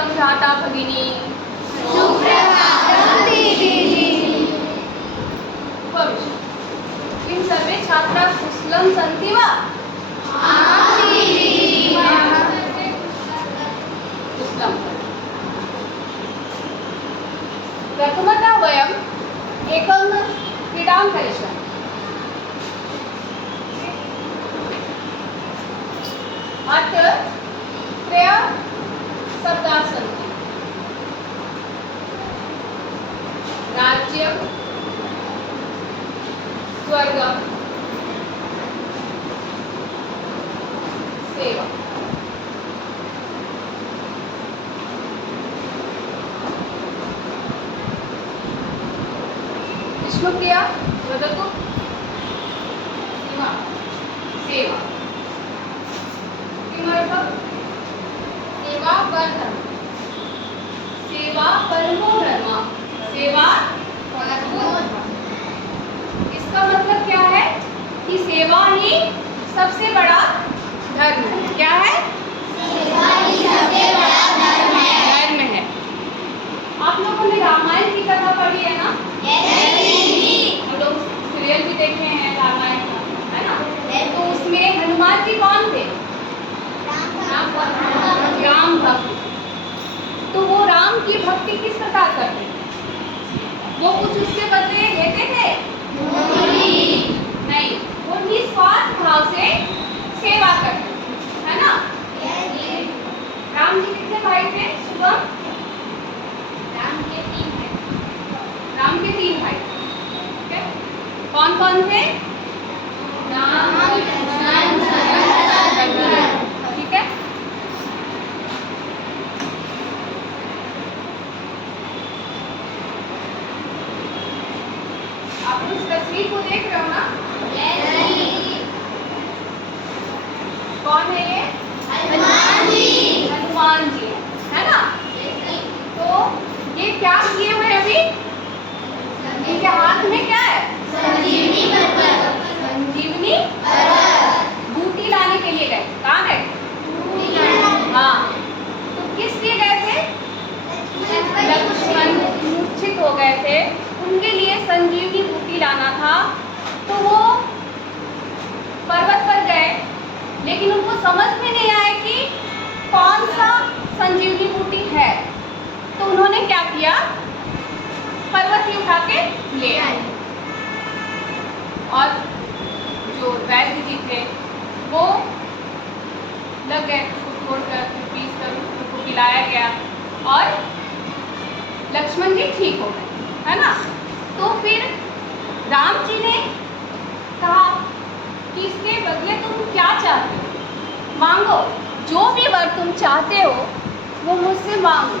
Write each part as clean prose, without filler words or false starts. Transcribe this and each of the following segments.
सुप्रभातं भ्राता भगिनी। सुप्रभातं दीदी। किं सर्वे छात्राः कुशलं सन्ति वा? आं दीदी। कुशलं। प्रथमतः वयम् एकं क्रीडां करिष्यामः। अत्र त्रयः शब्दाः सन्ति। राज्यं, स्वर्गं, सेवा। विष्णुप्रिया वदतु। सेवा किमर्थं? सेवा परधर्म। सेवा परमो धर्म। सेवा परमो धर्म। इसका मतलब क्या है कि सेवा ही सबसे बड़ा धर्म है। क्या है? सेवा ही सबसे बड़ा धर्म है। धर्म है। आप लोगों ने रामायण की कथा पढ़ी है ना? हम लोग सीरियल भी देखे हैं रामायण का, है ना? तो उसमें हनुमान जी कौन थे? राम भक्त। तो वो राम की भक्ति किस प्रकार करते थे? वो कुछ उसके बदले लेते थे? नहीं, वो निस्वार्थ भाव से सेवा करते थे, है ना? राम जी कितने भाई थे? शुभम? राम के तीन भाई। ठीक है? कौन कौन थे? राम, लक्ष्मण, शत्रुघ्न। ठीक है? आप उस तस्वीर को देख रहे हो ना? कौन है ये? हनुमान जी, है ना? तो ये क्या किए हुए अभी? इनके हाथ में क्या है? संजीवनी बूटी लाने के लिए गए। कहाँ गए? हाँ, तो किस लिए गए थे? लक्ष्मण मूर्छित हो गए थे, उनके लिए संजीवनी बूटी लाना था। तो वो पर्वत पर गए, लेकिन उनको समझ में नहीं आया कि कौन सा संजीवनी बूटी है। तो उन्होंने क्या किया? पर्वत ही उठा के ले आए। और जो वैद्य जी थे वो लग गए, उसको छोड़कर पीस कर उसको पिलाया गया और लक्ष्मण जी ठीक हो गए, है ना? तो फिर राम जी ने कहा कि इसके बदले तुम क्या चाहते हो? मांगो, जो भी वर तुम चाहते हो वो मुझसे मांगो।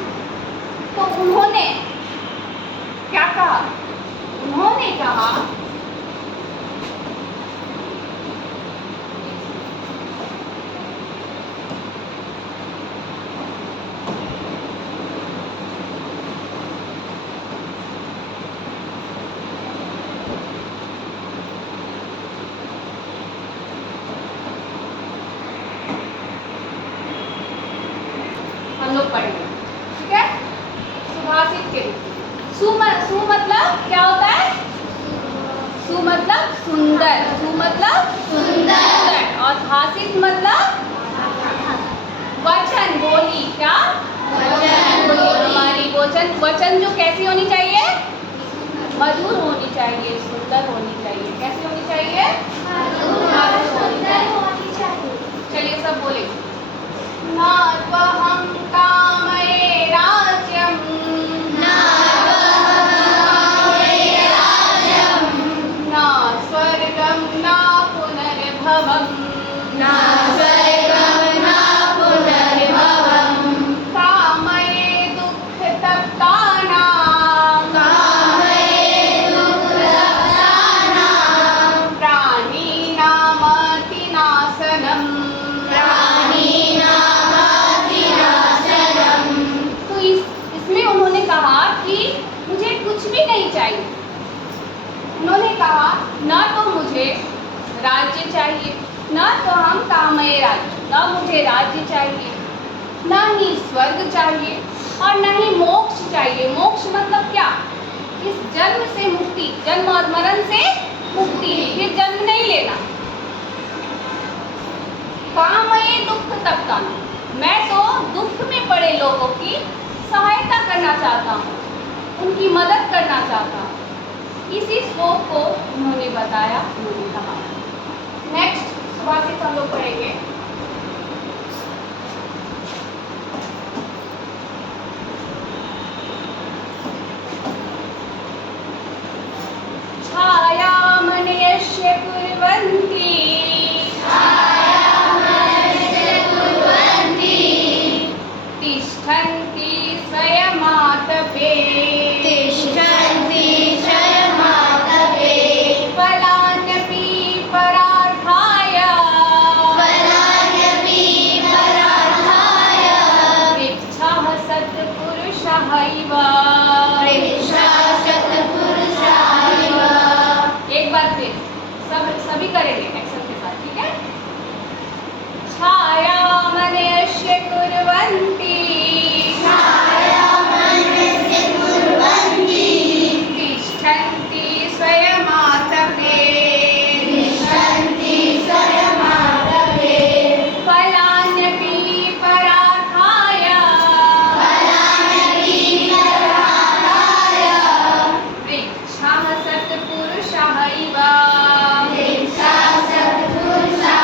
तो उन्होंने क्या कहा? उन्होंने कहा हम लोग पढ़ेंगे, ठीक है? सुभाषित के रूप में। सु मतलब क्या होता है? सु मतलब सुंदर। सु मतलब सुंदर। और भाषित मतलब वचन, बोली। क्या? वचन। हमारी वचन जो कैसी होनी चाहिए? मधुर होनी चाहिए, सुंदर होनी चाहिए। कैसी होनी चाहिए? मधुर होनी चाहिए। चलिए सब बोले। नात्वहं कामये राज्यं, न स्वर्गं न पुनर्भवम्, कामये दुःखतप्तानां, प्राणिनामतिनाशनम्, ना ही स्वर्ग चाहिए और ना ही मोक्ष चाहिए। मोक्ष मतलब क्या? इस जन्म से मुक्ति, जन्म और मरण से मुक्ति, फिर जन्म नहीं लेना। कामये दुख तप्ताना, मैं तो दुख में पड़े लोगों की सहायता करना चाहता हूँ, उनकी मदद करना चाहता हूँ। इसी श्लोक को उन्होंने बताया, उन्होंने कहा। नेक्स्ट सुभाषित हम लोग पढ़ेंगे। छायामणयस्य कुर्वन्ति तिष्ठन्ति स्वयमातपे फलान्यपि परार्थाय वृक्षः सत्पुरुषः इव। एक बार फिर सभी करेंगे एक्शन के साथ, ठीक है? छायामणयस्य कुर्वन्ति तिष्ठन्ति स्वयमातपे फलान्यपि परार्थाय वृक्षः सत्पुरुषः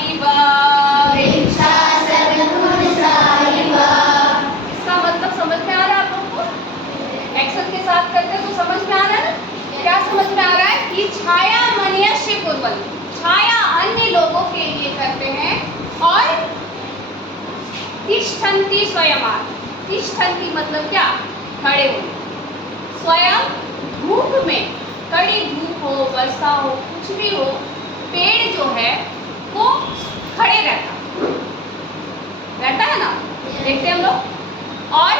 इव। वृक्षः सत्पुरुषः इव। इसका मतलब समझ में आ रहा है आप लोगों को? एक्शन के साथ करते तो समझ में आ रहा है ना? क्या समझ में आ रहा है कि छाया मनुष्य कुर्वन्ति, छाया अन्य लोगों के लिए करते हैं, और तिष्ठन्ति स्वयमात्, तिष्ठन्ति मतलब क्या? खड़े हो। स्वयं धूप में, कड़ी धूप हो, वर्षा हो, कुछ भी हो, पेड़ जो है वो खड़े रहता है ना, देखते हैं हम लोग। और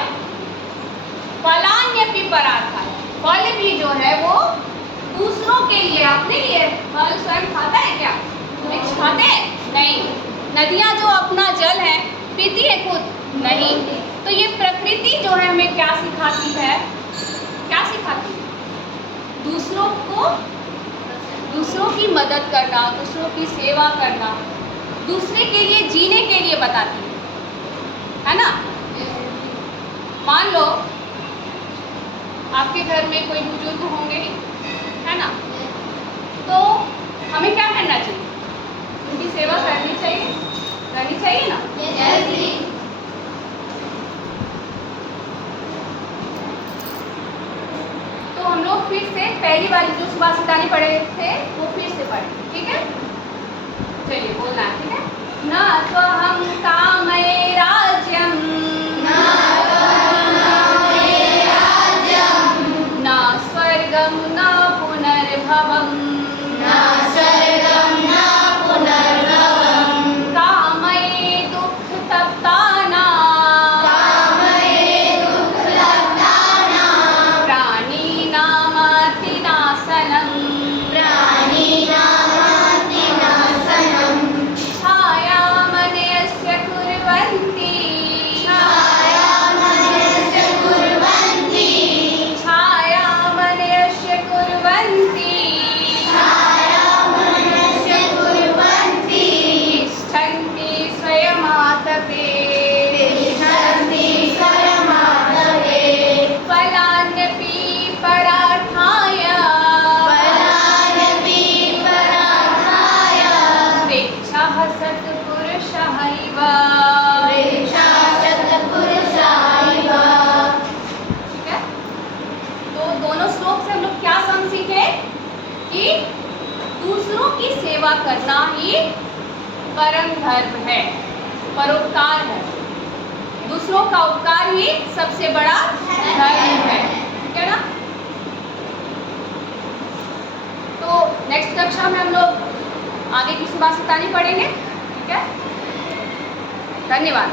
फलान्यपि परार्थाय, फल भी जो है वो दूसरों के लिए, अपने लिए फल स्वयं खाता है क्या? वृक्ष खाते हैं? नहीं। नदियाँ जो अपना जल है पीती है खुद? नहीं। तो ये प्रकृति जो है हमें क्या सिखाती है? क्या सिखाती है? दूसरों की मदद करना, दूसरों की सेवा करना, दूसरे के लिए जीने के लिए बताती है ना? मान लो आपके घर में कोई बुजुर्ग होंगे, है ना? तो हमें क्या करना चाहिए? उनकी सेवा करनी चाहिए ना? तो हम लोग फिर से पहली वाली जो सुभाषितानी पढ़े थे वो फिर से पढ़ें, ठीक है? चलिए बोलना है, ठीक है? न त्वहं कामये राज्यं न स्वर्गं न पुनर्भवम् कामये दुःखतप्तानां छायामणयस्य कुर्वन्ति तिष्ठन्ति स्वयमातपे फलान्यपि परार्थाय वृक्षः सत्पुरुषः इव। ठीक है? तो दोनों श्लोक से हम लोग क्या समझ सीखे कि दूसरों की सेवा करना ही परम धर्म है, परोपकार है। दूसरों का उपकार ही सबसे बड़ा धर्म है, ठीक है ना? तो नेक्स्ट कक्षा में हम लोग आगे की सुभाषितानी पढ़ेंगे, ठीक है? धन्यवाद।